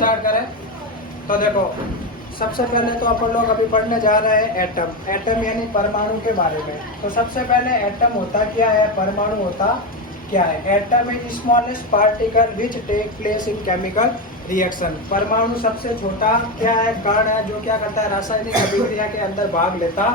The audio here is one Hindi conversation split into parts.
स्टार्ट करें तो देखो, सबसे पहले तो अपन लोग अभी पढ़ने जा रहे हैं एटम। एटम यानी परमाणु के बारे में। तो सबसे पहले एटम होता क्या है, परमाणु होता क्या है। Atom is smallest particle which take place in chemical reaction. परमाणु सबसे छोटा क्या है, कण है जो क्या करता है, रासायनिक अभिक्रिया के अंदर भाग लेता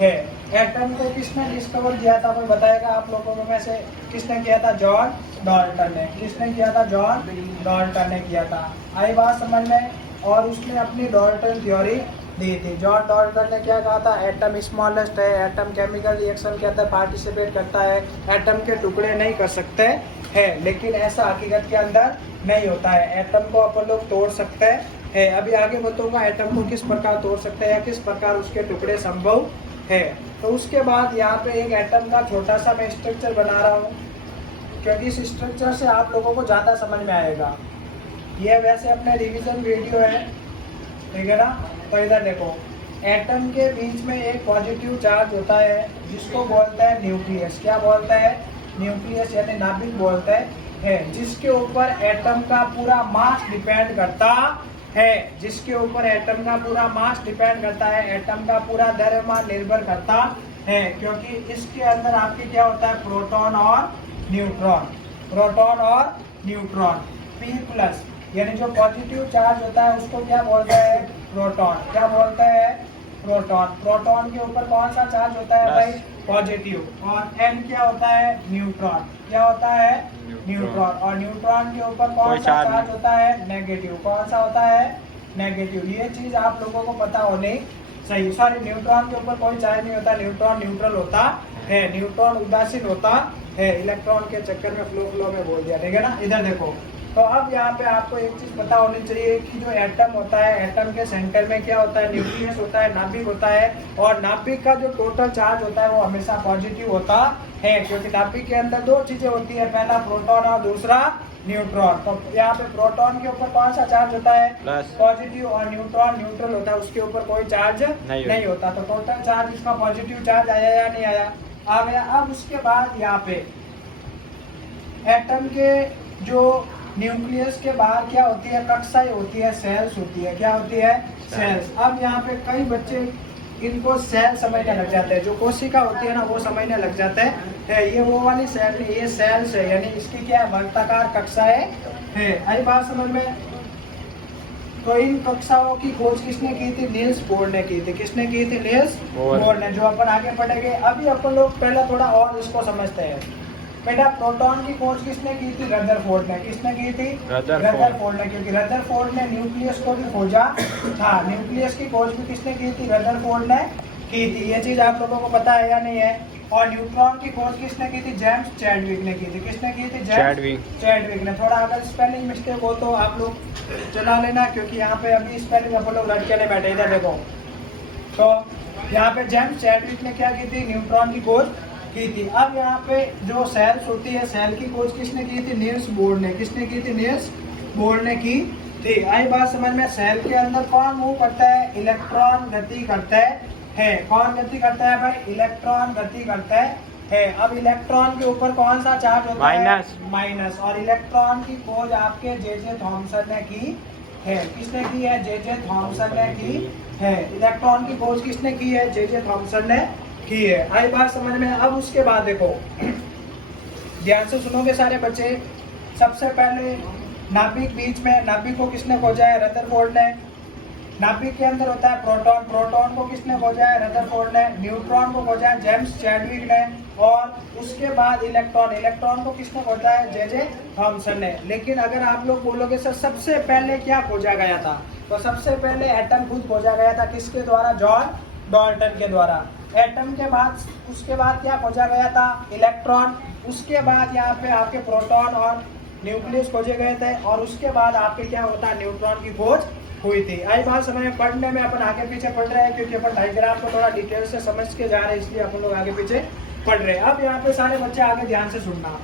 है। एटम को किसने डिस्कवर किया था, कोई बताएगा आप लोगों में से? किसने किया था? जॉन डाल्टन ने। किसने किया था? जॉन डाल्टन ने किया था। आई बात समझ में? और उसने अपनी डाल्टन थ्योरी दी थी। जॉन डाल्टन ने क्या कहा था? एटम स्मॉलेस्ट है, एटम केमिकल रिएक्शन के अंदर पार्टिसिपेट करता है, एटम के टुकड़े नहीं कर सकते है, लेकिन ऐसा हकीकत के अंदर नहीं होता है। एटम को अपन लोग तोड़ सकते हैं। अभी आगे बताऊंगा एटम को किस प्रकार तोड़ सकते हैं या किस प्रकार उसके टुकड़े संभव है। तो उसके बाद यहाँ पे एक एटम का छोटा सा मैं स्ट्रक्चर बना रहा हूँ, क्योंकि इस स्ट्रक्चर से आप लोगों को ज़्यादा समझ में आएगा। ये वैसे अपने रिवीजन वीडियो है, ठीक है ना। तो इधर देखो, एटम के बीच में एक पॉजिटिव चार्ज होता है जिसको बोलते हैं न्यूक्लियस। क्या बोलते हैं? न्यूक्लियस यानी नाभिक बोलते हैं, जिसके ऊपर एटम का पूरा मास डिपेंड करता है। जिसके ऊपर एटम का पूरा मास डिपेंड करता है, एटम का पूरा द्रव्यमान निर्भर करता है, क्योंकि इसके अंदर आपके क्या होता है, प्रोटॉन और न्यूट्रॉन। प्रोटॉन और न्यूट्रॉन। P प्लस यानी जो पॉजिटिव चार्ज होता है उसको क्या बोलते हैं? प्रोटॉन। क्या बोलते हैं? प्रोटॉन। प्रोटॉन के ऊपर कौन सा चार्ज होता है भाई? पॉजिटिव। और N क्या होता है? न्यूट्रॉन। क्या होता है? न्यूट्रॉन। और न्यूट्रॉन के ऊपर कौन सा चार्ज होता है? नेगेटिव। कौन सा होता है? नेगेटिव। ये चीज आप लोगों को पता होनी सही। सॉरी, न्यूट्रॉन के ऊपर कोई चार्ज नहीं होता, न्यूट्रॉन न्यूट्रल होता है, न्यूट्रॉन उदासीन होता है। इलेक्ट्रॉन के चक्कर में फ्लो में बोल दिया, ठीक है ना। इधर देखो, तो अब यहाँ पे आपको एक चीज पता होनी चाहिए कि जो एटम होता है, एटम के सेंटर में क्या होता है? न्यूक्लियस होता है, नाभिक होता है। और नाभिक का जो टोटल चार्ज होता है वो हमेशा पॉजिटिव होता है, क्योंकि नाभिक के अंदर दो चीजें होती है, पहला प्रोटॉन और दूसरा न्यूट्रॉन। तो यहाँ पे प्रोटॉन के ऊपर कौन सा चार्ज होता है? पॉजिटिव। और न्यूट्रॉन न्यूट्रल होता है, उसके ऊपर कोई चार्ज नहीं होता। तो टोटल चार्ज इसका पॉजिटिव चार्ज आया या नहीं आया? आ गया। अब उसके बाद यहाँ पे एटम के जो न्यूक्लियस के बाहर क्या होती है? कक्षाएं होती है, सेल्स होती है। क्या होती है? सेल्स। अब यहाँ पे कई बच्चे इनको सेल समझने लग जाते हैं, जो कोशिका होती है ना वो समझने लग जाते हैं। ये वो वाली सेल नहीं, ये सेल्स है, यानी इसकी क्या है? वर्ताकार कक्षाएं है। आई बात समझ में? तो इन कक्षाओं की खोज किसने की थी? नील्स बोर ने की थी। किसने की थी? नील्स बोर ने, जो अपन आगे पढ़ेंगे। अभी अपन लोग पहले थोड़ा और इसको समझते हैं। बेटा, प्रोटॉन की खोज किसने की थी? रदरफोर्ड ने। किसने की थी? रदरफोर्ड ने, क्योंकि रदरफोर्ड ने न्यूक्लियस को भी खोजा था। न्यूक्लियस की खोज भी किसने की थी? रदरफोर्ड ने की थी। ये चीज आप लोगों को पता है या नहीं है? और न्यूट्रॉन की खोज किसने की थी? जेम्स चैडविक ने की थी। किसने की थी? जेम्स चैडविक ने। थोड़ा अगर स्पेलिंग मिस्टेक हो तो आप लोग चला लेना, क्योंकि यहाँ पे अभी स्पेलिंग अपन लोग लड़के नहीं बैठे। इधर देखो, तो यहाँ पे जेम्स चैडविक ने क्या की थी? न्यूट्रॉन की खोज की थी। अब यहाँ पे जो सेल्स होती है, सेल की खोज किसने की थी? नील्स बोर ने। किसने की थी? नील्स बोर ने की थी। आई बात समझ में? सेल के अंदर कौन मूव करता है? इलेक्ट्रॉन गति करता है। कौन गति करता है भाई? इलेक्ट्रॉन गति करता है। अब इलेक्ट्रॉन के ऊपर कौन सा चार्ज होता है? माइनस। और इलेक्ट्रॉन की खोज आपके जे थॉमसन ने की है। किसने की है? जे थॉमसन ने की है। इलेक्ट्रॉन की खोज किसने की है? जे थॉमसन ने की है। आई बात समझ में? अब उसके बाद देखो, ध्यान से सुनोगे सारे बच्चे। सबसे पहले नाभिक, बीच में नाभिक को किसने खोजा है? रदरफोर्ड ने। नाभिक के अंदर होता है प्रोटॉन। प्रोटॉन को किसने खोजा है? रदरफोर्ड ने। न्यूट्रॉन को खोजा है जेम्स चैडविक ने। और उसके बाद इलेक्ट्रॉन, इलेक्ट्रॉन को किसने खोजा है? जे थॉमसन ने। लेकिन अगर आप लोग बोलोगे सर सबसे पहले क्या खोजा गया था, तो सबसे पहले एटम खुद खोजा गया था। किसके द्वारा? जॉन डाल्टन के द्वारा। एटम के बाद उसके बाद क्या खोजा गया था? इलेक्ट्रॉन। उसके बाद यहाँ पे आपके प्रोटॉन और न्यूक्लियस खोजे गए थे। और उसके बाद आपके क्या होता है? न्यूट्रॉन की खोज हुई थी। आई बात समझ में? पढ़ने में अपन आगे पीछे पढ़ रहे हैं, क्योंकि अपन डायग्राम को थोड़ा डिटेल से समझ के जा रहे हैं, इसलिए अपन लोग आगे पीछे पढ़ रहे हैं। अब यहाँ पे सारे बच्चे आगे ध्यान से सुनना।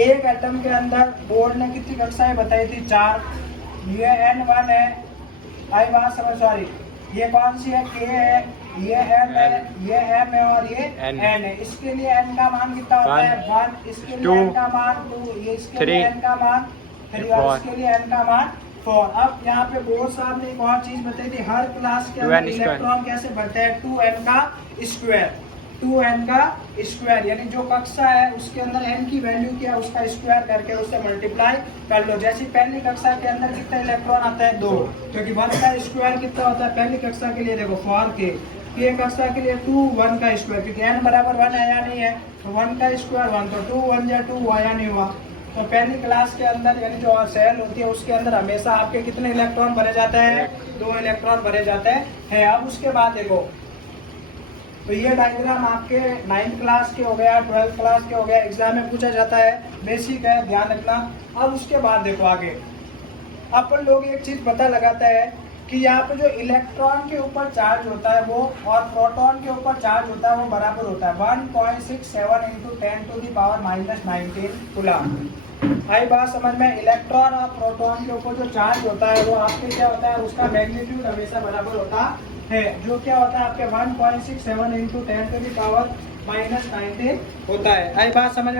एक एटम के अंदर बोर्ड ने कितनी कक्षाएं बताई थी? 4। ये N1 है। आई बात समझ? सॉरी, ये कौन सी है? K है, ये M है, ये M है और ये N है। इसके लिए N का मान कितना होता है? 1। इसके लिए N का मान 2, ये इसके लिए N का मान 3 और इसके लिए N का मान 4। अब यहाँ पे बोर्ड साहब ने एक और चीज बताई थी, हर क्लास के अंदर इलेक्ट्रॉन कैसे बढ़ते हैं, 2n का स्क्वायर, 2n का स्क्वायर, यानी जो कक्षा है उसके अंदर n की वैल्यू क्या है उसका स्क्वायर करके उससे मल्टीप्लाई कर लो। जैसे पहली कक्षा के अंदर कितना इलेक्ट्रॉन आता है 2, क्योंकि 1 का स्क्वायर कितना होता है पहली कक्षा के लिए, देखो 4 के कक्षा के लिए 2 1 का स्क्वायर, क्योंकि n बराबर 1 है या नहीं है, तो 1 का स्क्वायर 1, तो 2 1 जा 2 हुआ या नहीं हुआ। तो पहली क्लास के अंदर यानी जो सेल होती है उसके अंदर हमेशा आपके कितने इलेक्ट्रॉन भरे जाते हैं, 2 इलेक्ट्रॉन भरे जाते हैं। अब उसके बाद देखो, तो ये डायग्राम आपके 9th क्लास के हो गया, 12th क्लास के हो गया, एग्जाम में पूछा जाता है, बेसिक है, ध्यान रखना। अब उसके बाद देखो आगे अपन लोग एक चीज पता लगाता है कि यहाँ पे जो इलेक्ट्रॉन के ऊपर चार्ज होता है वो और प्रोटॉन के ऊपर चार्ज होता है वो बराबर होता है 1.67 × 10⁻⁻19 कूलम। आई बात समझ में, इलेक्ट्रॉन और प्रोटॉन के ऊपर जो चार्ज होता है वो आपके क्या होता है, उसका मैग्नीट्यूड हमेशा बराबर होता है, जो क्या होता है आपके 1.67 × 10⁻⁻19 होता है। आई बात समझ में।